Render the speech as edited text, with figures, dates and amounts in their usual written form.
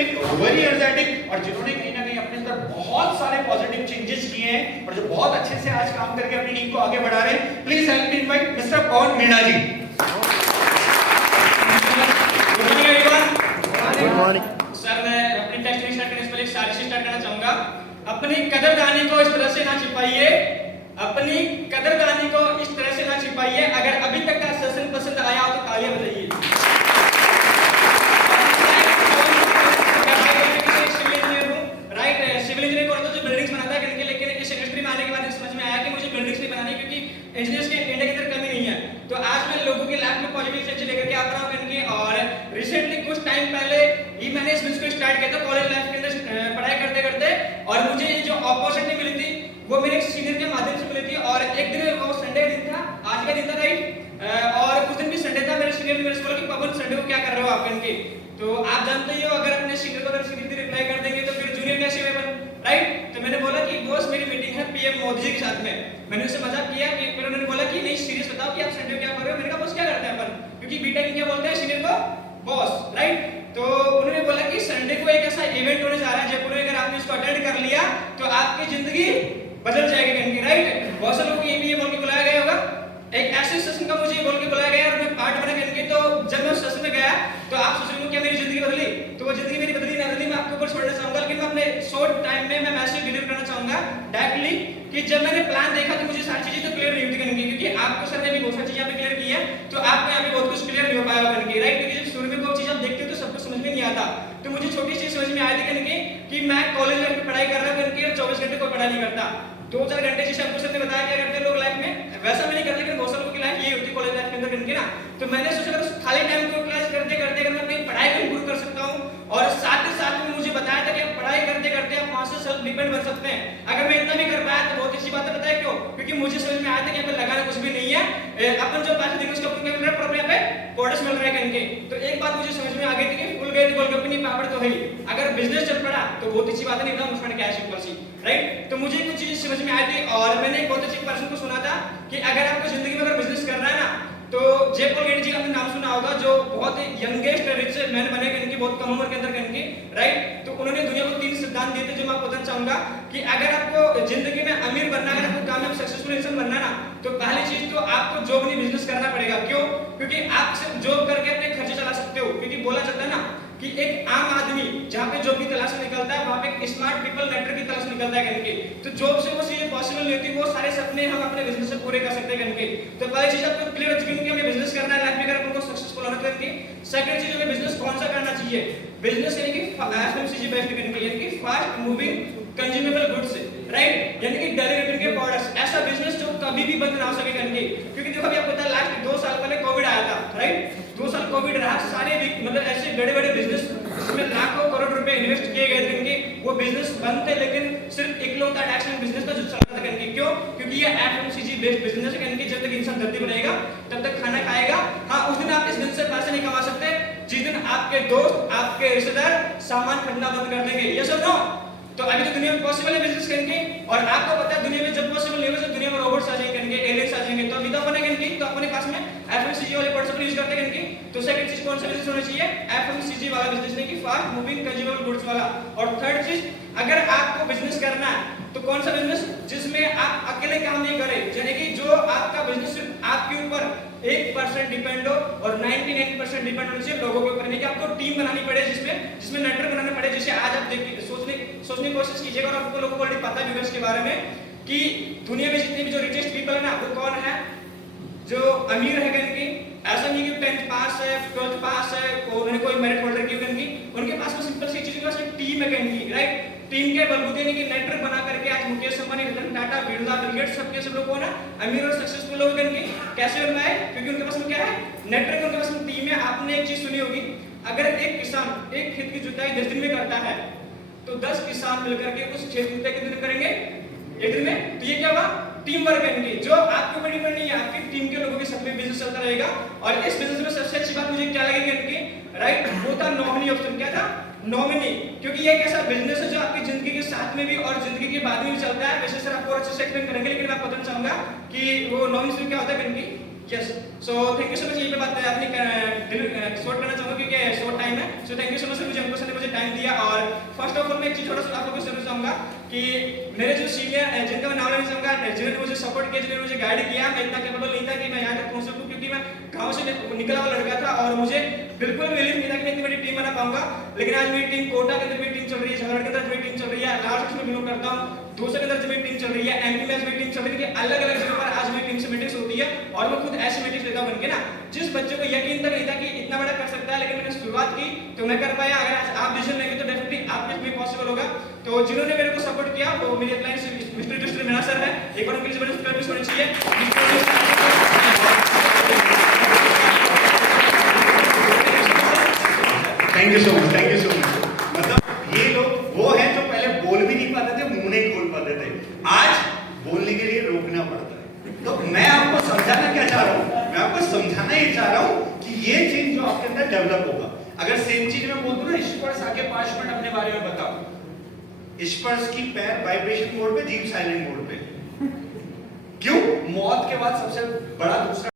Energetic, very energetic, और जिन्होंने कहीं ना कहीं अपने अंदर बहुत सारे पॉजिटिव चेंजेस किए हैं और जो बहुत अच्छे से आज काम करके अपनी टीम को आगे बढ़ा रहे हैं। Please help me invite mister Pawan Meena ji. Good morning sir, मैं अपनी टेक्स्ट में स्टार्ट करने से पहले एक शायरी से स्टार्ट करना चाहूंगा। अपनी कदरदानी को इस तरह से ना छिपाइए, अपनी कदरदानी को इस तरह से ना छिपाइए, अगर अभी तक का सेशन पसंद आया हो तो तालियां बजाइए। राइट, सिविल इंजीनियर को जो बिल्डिंग्स बनाता है करके, लेकिन इस इंडस्ट्री में आने के बाद समझ में आया कि मुझे बिल्डिंग्स नहीं बनानी, क्योंकि इंजीनियर्स के इंडिया के अंदर कमी नहीं है। तो आज मैं लोगों के लाइफ में पॉजिटिव चेंज लेकर के आ रहा हूं करके। और रिसेंटली कुछ टाइम पहले ही मैंने इस बिजनेस को स्टार्ट किया था कॉलेज लाइफ के अंदर पढ़ाई करते करते, और मुझे ये जो अपॉर्चुनिटी मिली थी वो मेरे सीनियर के माध्यम से मिली थी। और एक दिन वो संडे दिन था, आज का दिन था राइट, और कुछ दिन भी संडे था। मेरे सीनियर ने मेरे से बोला कि पवन संडे को क्या कर रहे हो आप करके। तो आप जानते ही हो, अगर अपने सीनियर को अगर सीधे रिप्लाई कर देंगे तो फिर जूनियर कैसे होगा, राइट। तो मैंने बोला कि बॉस मेरी मीटिंग है पीएम मोदी जी के साथ में। मैंने उससे मजाक किया कि फिर उन्होंने बोला कि नहीं सीरियस बताओ कि आप संडे को क्या कर रहे हो। मैंने कहा बॉस क्या करते हैं अपन, क्योंकि बीटेक में क्या बोलते हैं सीनियर को बॉस, राइट। तो उन्होंने बोला कि संडे को एक ऐसा इवेंट होने जा रहा है जयपुर में, अगर आपने इसको अटेंड कर लिया तो आपकी जिंदगी बदल जाएगी कहीं, राइट। बहुत से लोग ये बोल के बुलाया गया होगा, एक ऐसे सेशन का मुझे बोल के बुलाया गया और मैं पार्ट बना करके। तो जब मैं उस सेशन में गया तो आप सोच रहे हो क्या मेरी जिंदगी बदली, तो वो जिंदगी मेरी बदली ना बदली मैं आपके ऊपर छोड़ना चाहूंगा, लेकिन मैं अपने शॉर्ट टाइम में मैं मैसेज डिलीवर करना चाहूंगा डायरेक्टली कि जब मैंने प्लान देखा तो मुझे सारी चीजें तो क्लियर नहीं होती करेंगे, क्योंकि आपको सर ने भी बहुत सारी चीजें यहाँ पे क्लियर की है, तो आपको यहाँ पे बहुत कुछ क्लियर नहीं हो पाया करेंगे, राइट। क्योंकि जब शुरू में कोई चीज आप देखते हो तो सबको समझ में नहीं आता। तो मुझे छोटी चीज समझ में आई थी करेंगे कि मैं कॉलेज लाइफ में पढ़ाई कर रहा हूँ करके और 24 घंटे कोई पढ़ाई नहीं करता। 2-4 घंटे जैसे हमको सर ने बताया क्या करते हैं लोग लाइफ में, वैसा मैं नहीं करता, लेकिन बहुत सारे लोगों की लाइफ ये होती है कॉलेज लाइफ के अंदर करके ना। तो मैंने सोचा अगर खाली टाइम को यूटिलाइज करते करते अगर मैं अपनी पढ़ाई को इंप्रूव कर सकता हूँ, और साथ ही साथ में मुझे बताया था कि पढ़ाई करते करते आप वहां से सेल्फ डिपेंड बन सकते हैं। अगर मैं इतना भी कर पाया तो बहुत अच्छी बात है, बताया क्यों, क्योंकि मुझे समझ में आया था कि यहाँ पे लगाना कुछ भी नहीं है, अपन जो पैसे देंगे उसका अपन क्या मिल रहा है, पर यहाँ पे प्रोडक्ट्स मिल रहा है करके। तो एक बात मुझे समझ में आ गई थी कि फुल गए गोलगप्पे नहीं पापड़ तो है ही, अगर बिजनेस चल पड़ा तो बहुत अच्छी बात है, नहीं तो उसमें क्या है सिंपल सी, राइट। तो मुझे कुछ चीज समझ में आई थी, और मैंने एक बहुत अच्छी पर्सन को सुना था कि अगर आपको जिंदगी में अगर बिजनेस करना है ना, तो जयपुर गेट जी का आपने नाम सुना होगा, जो बहुत ही यंगेस्ट रिच मैन बने इनकी बहुत कम उम्र के अंदर इनकी, राइट। तो उन्होंने दुनिया को 3 सिद्धांत दिए थे जो मैं आपको बताना चाहूंगा कि अगर आपको जिंदगी में अमीर बनना है, अगर आपको कामयाब सक्सेसफुल इंसान बनना है ना, तो पहली चीज तो आपको जॉब नहीं बिजनेस करना पड़ेगा। क्यों, क्योंकि आप सिर्फ जॉब करके अपने खर्चे चला सकते हो, क्योंकि बोला जाता है ना कि एक आम आदमी जहाँ पे जॉब की तलाश में निकलता है वहाँ पे स्मार्ट पीपल नेटवर्क की तलाश में निकलता है करके। तो जॉब से वो चीजें पॉसिबल नहीं होती, वो सारे सपने हम अपने बिजनेस से पूरे कर सकते हैं करके। तो पहली चीज आपको क्लियर हो चुकी है कि हमें बिजनेस करना है लाइफ में, अगर आपको सक्सेसफुल होना करके। सेकंड चीज हमें बिजनेस कौन सा करना चाहिए, बिजनेस यानी कि एफएमसीजी बेस्ड करके, यानी कि fast moving consumable goods, right, यानी कि डेली नीड के प्रोडक्ट्स। ऐसा बिजनेस जो कभी भी बंद ना हो सके करके, क्योंकि देखो अभी आपको पता है लास्ट 2 साल पहले कोविड आया था, राइट। 2 साल कोविड रहा, सारे मतलब ऐसे बड़े बड़े बिजनेस जिसमें लाखों करोड़ रुपए इन्वेस्ट किए गए थे इनके, वो बिजनेस बंद थे, लेकिन सिर्फ इकलौता टैक्स बिजनेस था जो चल रहा था करके। क्यों, क्योंकि ये एफएमसीजी बेस्ड बिजनेस है करके, जब तक इंसान धरती बनेगा तब तक खाना खाएगा। हाँ, उस दिन आप इस दिन से पैसे नहीं कमा सकते जिस दिन आपके दोस्त, आपके रिश्तेदार सामान खरीदना बंद कर देंगे, यस और नो। तो अभी तो दुनिया में पॉसिबल है बिजनेस करके, और आपको पता है दुनिया में जब पॉसिबल नहीं होगा तो दुनिया में रोबोट्स आ जाएंगे करके, एलियंस आ जाएंगे। तो अभी तो अपन है तो अपने पास में एफएमसीजी वाले प्रोडक्ट्स यूज करते हैं करके। तो सेकंड चीज कौन सा बिजनेस होना चाहिए, एफएमसीजी वाला बिजनेस, नहीं कि फास्ट मूविंग कंज्यूमेबल गुड्स वाला। और थर्ड चीज, अगर आपको बिजनेस करना है तो कौन सा बिजनेस जिसमें आप अकेले काम नहीं करें, यानी कि जो आपका बिजनेस सिर्फ आपके ऊपर 1% डिपेंड हो और 99% डिपेंड होना चाहिए लोगों के ऊपर, नहीं कि आपको टीम बनानी पड़े जिसमें नेटवर्क बनाना पड़े। जैसे आज आप देखिए सोचने की कोशिश कीजिएगा, और आपको लोगों को ऑलरेडी पता है यूएस के बारे में कि दुनिया में जितने भी जो रिचेस्ट पीपल है ना, वो कौन है, जो अमीर है इनकी। ऐसा नहीं कि 10th पास है, 12th पास है, उन्होंने कोई मेरिट होल्डर की इनकी, उनके पास में सिंपल सी चीज के पास एक टीम है इनकी, राइट। टीम के बलबूते नहीं कि नेटवर्क बना करके आज मुकेश अंबानी, रतन टाटा, बिरला, बिल गेट्स सबके सब लोग कौन है, अमीर और सक्सेसफुल लोग इनकी। कैसे बन पाए, क्योंकि उनके पास में क्या है, नेटवर्क, उनके पास में टीम है। आपने एक चीज सुनी होगी, अगर एक किसान एक खेत की जुताई 10 दिन में करता है तो 10 किसान मिलकर के उस खेत की जुताई कितने दिन करेंगे, 1 दिन में। तो ये क्या हुआ, टीम वर्क है, जो आपके ऊपर डिपेंड नहीं है, आपकी टीम के लोगों के साथ में बिजनेस चलता रहेगा। और इस बिजनेस में सबसे अच्छी बात मुझे क्या लगेगी इनकी, राइट, वो था नॉमिनी ऑप्शन। क्या था, नॉमिनी, क्योंकि ये एक ऐसा बिजनेस है जो आपकी जिंदगी के साथ में भी और जिंदगी के बाद में भी चलता है। वैसे सर आपको अच्छे से एक्सप्लेन करेंगे, लेकिन मैं बताना चाहूंगा कि वो नॉमिनी क्या होता है इनकी। Yes, so thank you so much, यही पे बात अपनी शॉर्ट करना चाहूंगा क्योंकि शॉर्ट टाइम है। So thank you so much sir, मुझे टाइम दिया। और फर्स्ट ऑफ ऑल मैं एक चीज छोटा सा आप लोगों को जरूर चाहूंगा कि मेरे जो सीनियर जिनका मैं नाम लेना चाहूंगा, जिन्होंने मुझे सपोर्ट किया, जिन्होंने मुझे गाइड किया, मैं इतना कैपेबल नहीं था कि मैं यहाँ तक पहुंच सकूं, क्योंकि मैं गांव से निकला हुआ लड़का था और मुझे बिल्कुल बिलीव नहीं था कि मैं इतनी बड़ी टीम बना पाऊंगा। लेकिन आज मेरी टीम कोटा के अंदर मेरी टीम चल रही है, झारखंड के अंदर मेरी टीम चल रही है, लास्ट में बिलोंग करता हूं, दूसरे के अंदर मेरी टीम चल रही है, एमपी में मेरी टीम चल रही है, अलग अलग जगह पर आज मेरी टीम से मीटिंग्स होती है और मैं खुद ऐसे मीटिंग्स लेता हूं बन के ना, जिस बच्चे को यकीन तक नहीं था कि इतना बड़ा कर सकता है, लेकिन मैंने शुरुआत की तो मैं कर पाया। अगर आज आप डिसीजन लेंगे तो डेफिनेटली आपके लिए पॉसिबल होगा। तो जिन्होंने मेरे को सपोर्ट किया वो मेरे client mister district Meena sir है, एक बार उनके लिए जबरदस्त सर्विस होनी चाहिए। Thank you so much, thank you so much. मतलब ये लोग वो हैं जो पहले बोल भी नहीं पाते थे, मुंह नहीं खोल पाते थे, आज बोलने के लिए रोकना पड़ता है। तो मैं आपको समझाना क्या चाह रहा हूँ, मैं आपको समझाना ये चाह रहा हूँ कि ये चीज जो आपके अंदर डेवलप होगा। अगर सेम चीज मैं बोल दूं ना, स्पर्श आके 5 मिनट अपने बारे में बताओ, स्पर्श की पैर वाइब्रेशन मोड पे, जीभ साइलेंट मोड पे। क्यों? मौत के बाद सबसे बड़ा दूसरा